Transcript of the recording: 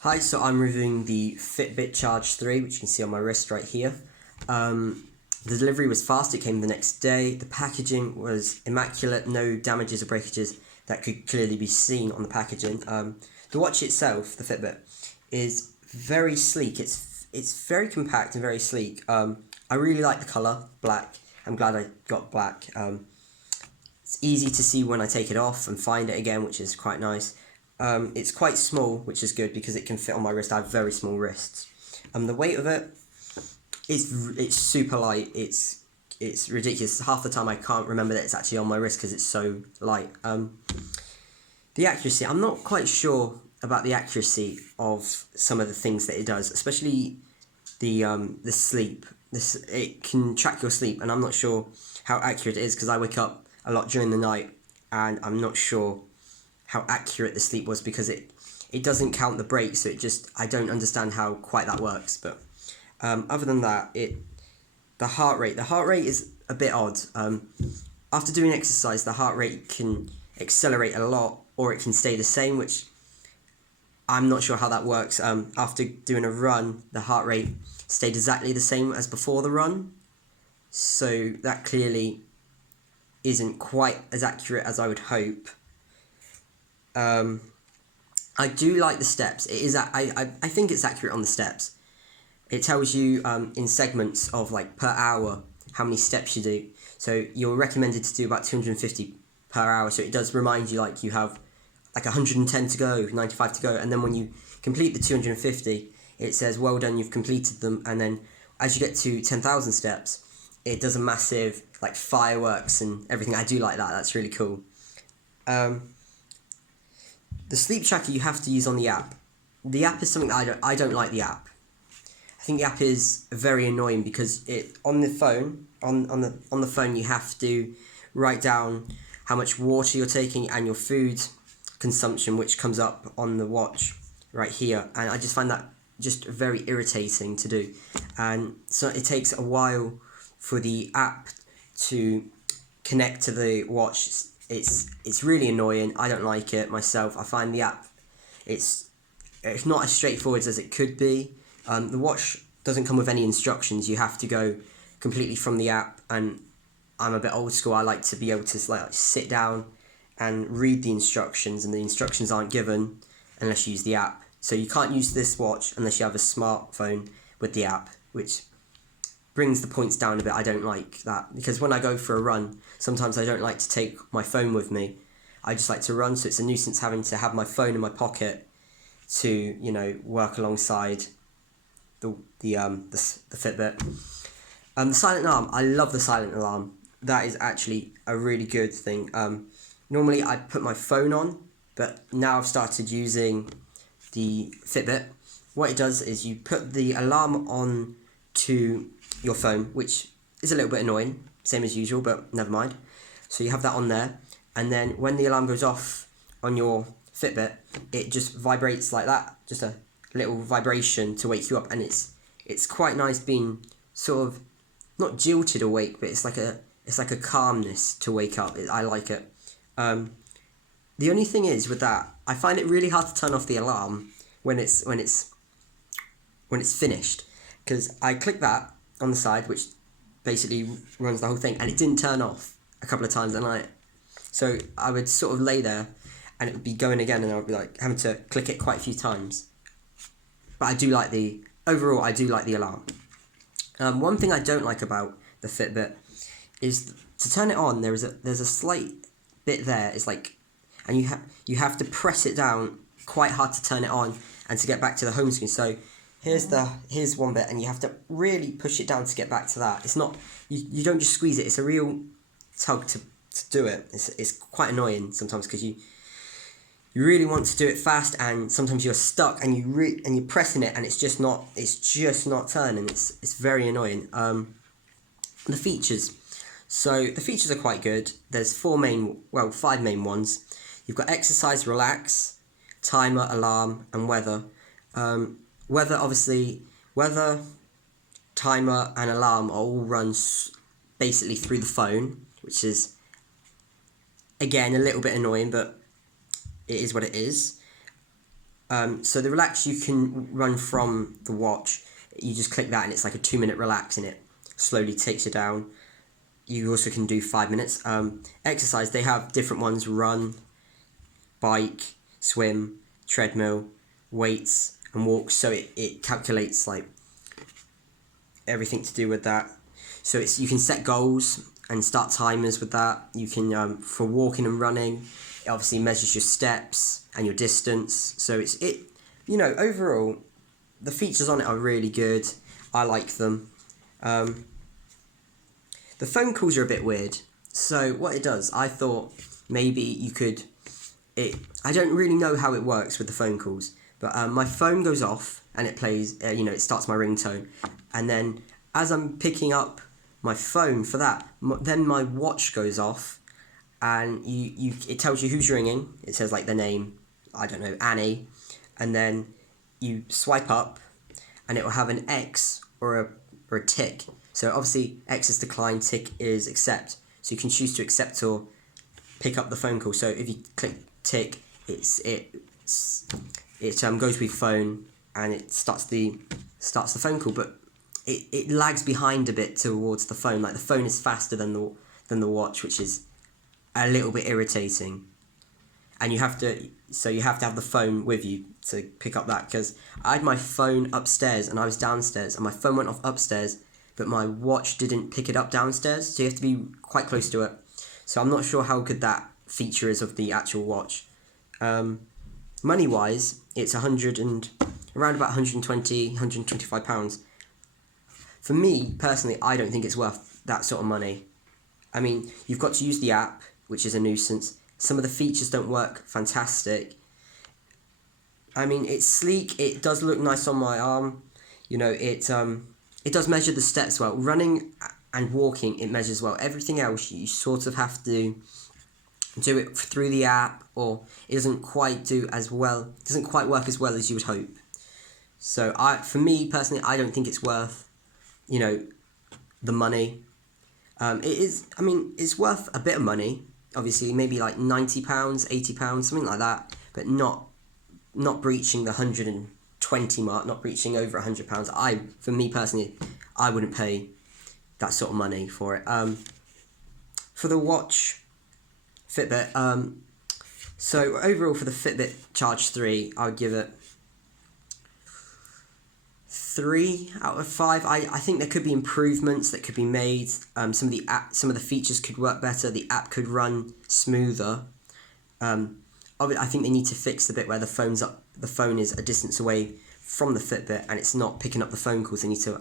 Hi, so I'm reviewing the Fitbit Charge 3, which you can see on my wrist right here. The delivery was fast, it came the next day. The packaging was immaculate, no damages or breakages that could clearly be seen on the packaging. The watch itself, the Fitbit, is very sleek. It's very compact and very sleek. I really like the colour, black. I'm glad I got black. It's easy to see when I take it off and find it again, which is quite nice. It's quite small, which is good because it can fit on my wrist. I have very small wrists. The weight of it is it's super light. It's ridiculous. Half the time I can't remember that it's actually on my wrist because it's so light. The accuracy, I'm not quite sure about the accuracy of some of the things that it does, especially the sleep. It can track your sleep, and I'm not sure how accurate it is because I wake up a lot during the night, and I'm not sure how accurate the sleep was because it doesn't count the breaks, so I don't understand how quite that works. But other than that, the heart rate is a bit odd. After doing exercise, the heart rate can accelerate a lot, or it can stay the same, which I'm not sure how that works. After doing a run, the heart rate stayed exactly the same as before the run, so that clearly isn't quite as accurate as I would hope. I do like the steps. It is. I think it's accurate on the steps. It tells you in segments of like per hour how many steps you do. So you're recommended to do about 250 per hour. So it does remind you like you have like 110 to go, 95 to go, and then when you complete the 250, it says well done, you've completed them. And then as you get to 10,000 steps, it does a massive like fireworks and everything. I do like that. That's really cool. The sleep tracker you have to use on the app. The app is something that I don't like the app. I think the app is very annoying because on the phone you have to write down how much water you're taking and your food consumption, which comes up on the watch right here, and I just find that just very irritating to do, and so it takes a while for the app to connect to the watch. It's really annoying. I don't like it myself. I find the app it's not as straightforward as it could be. The watch doesn't come with any instructions. You have to go completely from the app, and I'm a bit old school. I like to be able to like sit down and read the instructions, and the instructions aren't given unless you use the app. So you can't use this watch unless you have a smartphone with the app, which brings the points down a bit. I don't like that because when I go for a run, sometimes I don't like to take my phone with me. I just like to run, so it's a nuisance having to have my phone in my pocket to work alongside the Fitbit. The silent alarm, I love the silent alarm. That is actually a really good thing. Normally I put my phone on, but now I've started using the Fitbit. What it does is you put the alarm on to your phone, which is a little bit annoying, same as usual, but never mind. So you have that on there, and then when the alarm goes off on your Fitbit, it just vibrates like that, just a little vibration to wake you up, and it's quite nice being sort of not jilted awake, but it's like a calmness to wake up. I like it. The only thing is with that, I find it really hard to turn off the alarm when it's finished, because I click that on the side, which basically runs the whole thing, and it didn't turn off a couple of times, so I would sort of lay there, and it would be going again, and I would be like having to click it quite a few times. But I do like the alarm. One thing I don't like about the Fitbit is to turn it on. There's a slight bit there. It's like, and you have to press it down quite hard to turn it on and to get back to the home screen. So here's one bit, and you have to really push it down to get back to that. It's not you don't just squeeze it. It's a real tug to do it. It's quite annoying sometimes because you really want to do it fast, and sometimes you're stuck and you're pressing it, and it's just not turning. It's very annoying. The features. So the features are quite good. There's five main ones. You've got exercise, relax, timer, alarm, and weather. Weather, timer, and alarm are all run basically through the phone, which is again a little bit annoying, but it is what it is. So the relax you can run from the watch. You just click that and it's like a 2-minute relax and it slowly takes you down. You also can do 5 minutes. Exercise, they have different ones: run, bike, swim, treadmill, weights, and walks. So it calculates like everything to do with that. So you can set goals and start timers with that. You can for walking and running, it obviously measures your steps and your distance. So overall, the features on it are really good. I like them. The phone calls are a bit weird. So what it does, I thought maybe you could. I don't really know how it works with the phone calls, but my phone goes off and it plays. It starts my ringtone, and then as I'm picking up my phone for that, then my watch goes off, and it tells you who's ringing. It says like the name, I don't know, Annie, and then you swipe up, and it will have an X or a tick. So obviously X is decline, tick is accept. So you can choose to accept or pick up the phone call. So if you click tick, it goes with phone and it starts the phone call, but it lags behind a bit towards the phone. Like the phone is faster than the watch, which is a little bit irritating. And you have to have the phone with you to pick up that, because I had my phone upstairs and I was downstairs and my phone went off upstairs, but my watch didn't pick it up downstairs, so you have to be quite close to it. So I'm not sure how good that feature is of the actual watch. Money wise, it's around about 120, 125 pounds. For me personally, I don't think it's worth that sort of money. I mean, you've got to use the app, which is a nuisance. Some of the features don't work fantastic. I mean, it's sleek. It does look nice on my arm. It does measure the steps well. Running and walking, it measures well. Everything else, you sort of have to do it through the app, or it doesn't quite do as well. It doesn't quite work as well as you would hope. So for me personally, I don't think it's worth, the money. It is. I mean, it's worth a bit of money. Obviously, maybe like £90, £80, something like that, but not breaching the 120 mark, not breaching over £100. For me personally, I wouldn't pay that sort of money for it. For the watch, Fitbit. So overall for the Fitbit Charge 3, I would give it 3 out of 5. I think there could be improvements that could be made. Some of the features could work better. The app could run smoother. I think they need to fix the bit where the phone is a distance away from the Fitbit and it's not picking up the phone calls. They need to